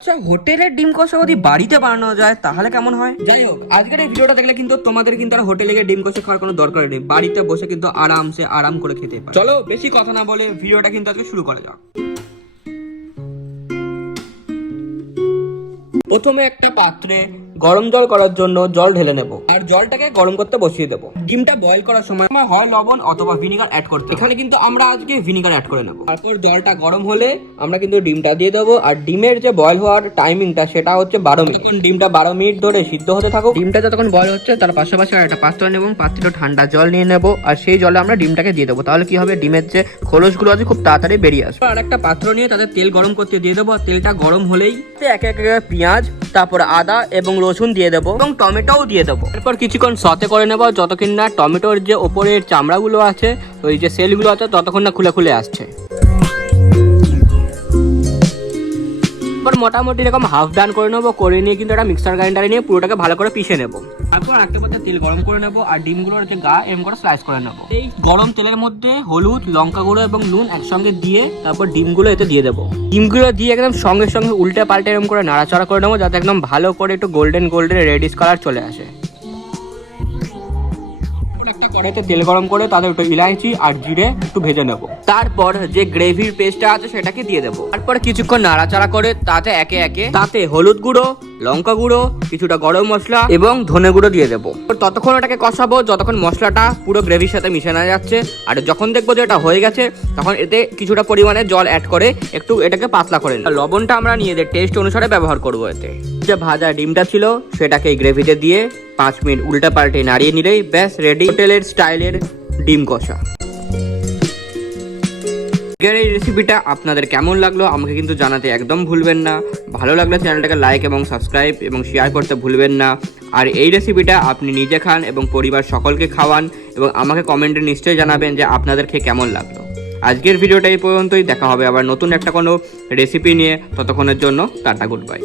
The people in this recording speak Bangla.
আচ্ছা, হোটেলের ডিম কষা যদি বাড়িতে বানানো যায় তাহলে কেমন হয়? যাই হোক, আজকের এই ভিডিওটা দেখলে কিন্তু তোমাদের কিন্তু আর হোটেলে গিয়ে ডিম কষা খাওয়ার কোনো দরকার নেই। বাড়িতে বসে কিন্তু আরাম করে খেতে পারো। চলো বেশি কথা না বলে ভিডিওটা কিন্তু আজকে শুরু করা যাক। প্রথমে একটা পাত্রে গরম জল করার জন্য জল ঢেলে নেব আর জলটাকে গরম করতে বসিয়ে দেবো। ডিমটা বয়েল করার সময় হয় লবণ অথবা ভিনিগার অ্যাড করতে। এখানে কিন্তু আমরা আজকে ভিনিগার অ্যাড করে নেব। তারপর জলটা গরম হলে আমরা কিন্তু ডিমটা দিয়ে দেবো। আর ডিমের যে বয়েল হওয়ার টাইমিংটা সেটা হচ্ছে 12 মিনিট। ডিমটা 12 মিনিট ধরে সিদ্ধ হতে থাকুক। ডিমটা যতক্ষণ বয়েল হচ্ছে তার পাশাপাশি আর একটা পাত্র নেব, পাত্রে ঠান্ডা জল নিয়ে নেব আর সেই জলে আমরা ডিমটাকে দিয়ে দেবো। তাহলে কি হবে, ডিমের যে খোলসগুলো আছে খুব তাড়াতাড়ি বেরিয়ে আসবে। আর একটা পাত্র নিয়ে তাতে তেল গরম করতে দিয়ে দেবো। তেলটা গরম হলেই একে একে পেঁয়াজ, তারপর আদা এবং রসুন দিয়ে দেবো এবং টমেটোও দিয়ে দেবো। এরপর কিছুক্ষণ সতে করে নেবো যতক্ষণ না টমেটোর যে ওপরের চামড়াগুলো আছে, ওই যে সেলগুলো আছে, ততক্ষণ না খুলে আসছে। মোটামুটি এরকম হাফ ডান করে নেবো। করে নিয়ে কিন্তু একটা মিক্সার গ্রাইন্ডারে নিয়ে পুরোটাকে ভালো করে পিষে নেবো। তারপর একটা পাত্রে তেল গরম করে নেবো আর ডিমগুলোর যে গা এরকম করে স্লাইস করে নেবো। এই গরম তেলের মধ্যে হলুদ, লঙ্কা গুঁড়ো এবং নুন একসঙ্গে দিয়ে তারপর ডিমগুলো এতে দিয়ে দেবো। ডিমগুলো দিয়ে একদম সঙ্গে সঙ্গে উল্টে পাল্টে এরকম করে নাড়াচাড়া করে নেবো যাতে একদম ভালো করে একটু গোল্ডেন রেডিশ কালার চলে আসে। একটা কড়াইতে তেল গরম করে তাদের একটু ইলাইচি আর জিরে একটু ভেজে নেব। তারপর যে গ্রেভির পেস্টটা আছে সেটাকে দিয়ে দেবো। তারপর কিছুক্ষণ নাড়াচাড়া করে তাতে একে একে তাতে হলুদ গুঁড়ো, লঙ্কা গুঁড়ো, কিছুটা গরম মশলা এবং ধনে গুঁড়ো দিয়ে দেবো। ততক্ষণ ওটাকে কষাবো যতক্ষণ মশলাটা পুরো গ্রেভির সাথে মিশে না যাচ্ছে। আর যখন দেখবো যে এটা হয়ে গেছে তখন এতে কিছুটা পরিমাণে জল অ্যাড করে একটু এটাকে পাতলা করে নেব। লবণটা আমরা নিজেদের টেস্ট অনুসারে ব্যবহার করবো। এতে যে ভাজা ডিমটা ছিল সেটাকে এই গ্রেভিতে দিয়ে 5 মিনিট উল্টা পাল্টে নাড়িয়ে নিলেই ব্যাস রেডি হোটেলের স্টাইলের ডিম কষা। এই রেসিপিটা আপনাদের কেমন লাগলো আমাকে কিন্তু জানাতে একদম ভুলবেন না। ভালো লাগলে চ্যানেলটাকে লাইক এবং সাবস্ক্রাইব এবং শেয়ার করতে ভুলবেন না। আর এই রেসিপিটা আপনি নিজে খান এবং পরিবার সকলকে খাওয়ান এবং আমাকে কমেন্টে নিশ্চয়ই জানাবেন যে আপনাদের খেয়ে কেমন লাগলো। আজকের ভিডিওটা এই পর্যন্তই। দেখা হবে আবার নতুন একটা কোনো রেসিপি নিয়ে। ততক্ষণের জন্য টাটা, গুড বাই।